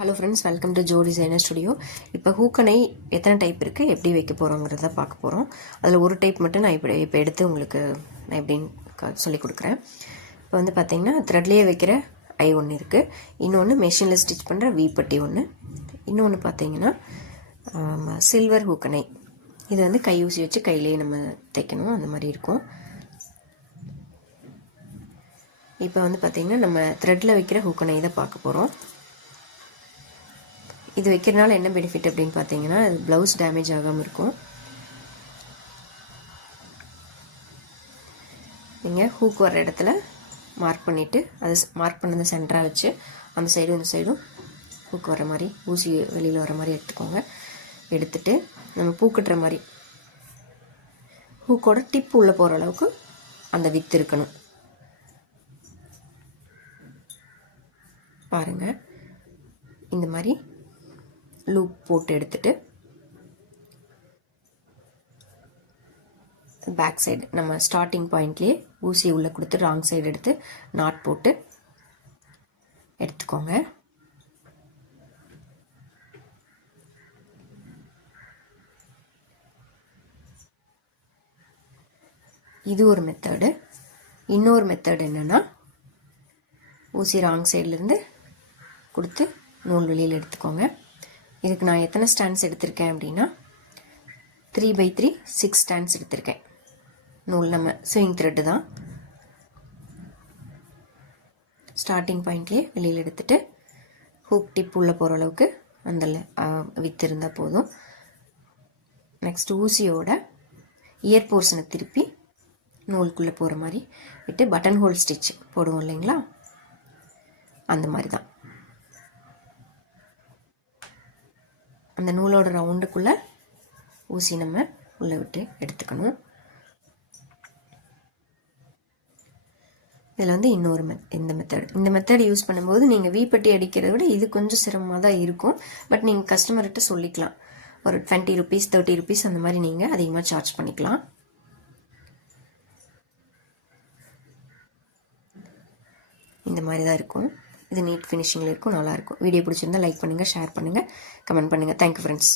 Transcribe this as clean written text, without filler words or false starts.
Hello friends, welcome to Joe designer studio. இப்போ ஹூக்கனை எத்தனை type இருக்குது, எப்படி வைக்க போகிறோங்கிறத பார்க்க போகிறோம். அதில் ஒரு டைப் மட்டும் நான் இப்போ எடுத்து உங்களுக்கு நான் எப்படின்னு சொல்லி கொடுக்குறேன். இப்போ வந்து பார்த்திங்கன்னா த்ரெட்லேயே வைக்கிற ஐ ஒன்று இருக்குது, இன்னொன்று மெஷினில் ஸ்டிச் பண்ணுற வீப்பட்டி ஒன்று, இன்னொன்று பார்த்திங்கன்னா சில்வர் ஹூக்கனை. இது வந்து கை ஊசி வச்சு கையிலேயே நம்ம தைக்கணும், அந்த மாதிரி இருக்கும். இப்போ வந்து பார்த்திங்கன்னா நம்ம த்ரெட்டில் வைக்கிற ஹூக்கனை இதை பார்க்க போகிறோம். இது வைக்கிறதுனால என்ன பெனிஃபிட் அப்படின்னு பார்த்தீங்கன்னா, ப்ளவுஸ் டேமேஜ் ஆகாமல் இருக்கும். நீங்கள் ஹூக் வர இடத்துல மார்க் பண்ணிவிட்டு அது மார்க் பண்ணதை சென்டராக வச்சு அந்த சைடும் இந்த சைடும் ஹூக் வர மாதிரி, ஊசி வெளியில் வர மாதிரி எடுத்துக்கோங்க. எடுத்துட்டு நம்ம பூ கட்டுற மாதிரி ஹூக்கோட டிப் உள்ளே போகிற அளவுக்கு அந்த வித்து இருக்கணும். பாருங்கள், இந்த மாதிரி லூப் போட்டு எடுத்துட்டு பேக் சைடு நம்ம ஸ்டார்டிங் பாயிண்ட்லேயே ஊசி உள்ளே கொடுத்து ராங் சைடு எடுத்து நாட் போட்டு எடுத்துக்கோங்க. இது ஒரு மெத்தடு. இன்னொரு மெத்தட் என்னன்னா, ஊசி ராங் சைட்லேருந்து கொடுத்து நூல் வெளியில் எடுத்துக்கோங்க. இதுக்கு நான் எத்தனை ஸ்டாண்ட்ஸ் எடுத்திருக்கேன் அப்படின்னா 3x3 6 ஸ்டாண்ட்ஸ் எடுத்திருக்கேன். நூல் நம்ம ஸ்விங் த்ரெட்டு தான். ஸ்டார்டிங் பாயிண்ட்லேயே வெளியில் எடுத்துட்டு ஹூக் டிப் உள்ளே போகிற அளவுக்கு அந்த வித்து இருந்தால் போதும். நெக்ஸ்ட் ஊசியோட இயர் போர்ஷனை திருப்பி நூலுக்குள்ளே போகிற மாதிரி விட்டு பட்டன் ஹோல் ஸ்டிச் போடுவோம் இல்லைங்களா, அந்த மாதிரி தான். அந்த நூலோட ரவுண்டுக்குள்ளே ஊசி நம்ம உள்ளே விட்டு எடுத்துக்கணும். இதில் வந்து இன்னொரு இந்த மெத்தட் யூஸ் பண்ணும்போது நீங்கள் வீப்பட்டி அடிக்கிறத விட இது கொஞ்சம் சிரமமாக தான் இருக்கும். பட் நீங்கள் கஸ்டமர்கிட்ட சொல்லிக்கலாம், ஒரு 20 ருபீஸ் 30 ருபீஸ் அந்த மாதிரி நீங்கள் அதிகமாக சார்ஜ் பண்ணிக்கலாம். இந்த மாதிரி தான் இருக்கும். இது நீட் ஃபினிஷிங்கில் இருக்கும், நல்லாயிருக்கும். வீடியோ பிடிச்சிருந்தால் லைக் பண்ணுங்கள், ஷேர் பண்ணுங்கள், கமெண்ட் பண்ணுங்கள். Thank you friends.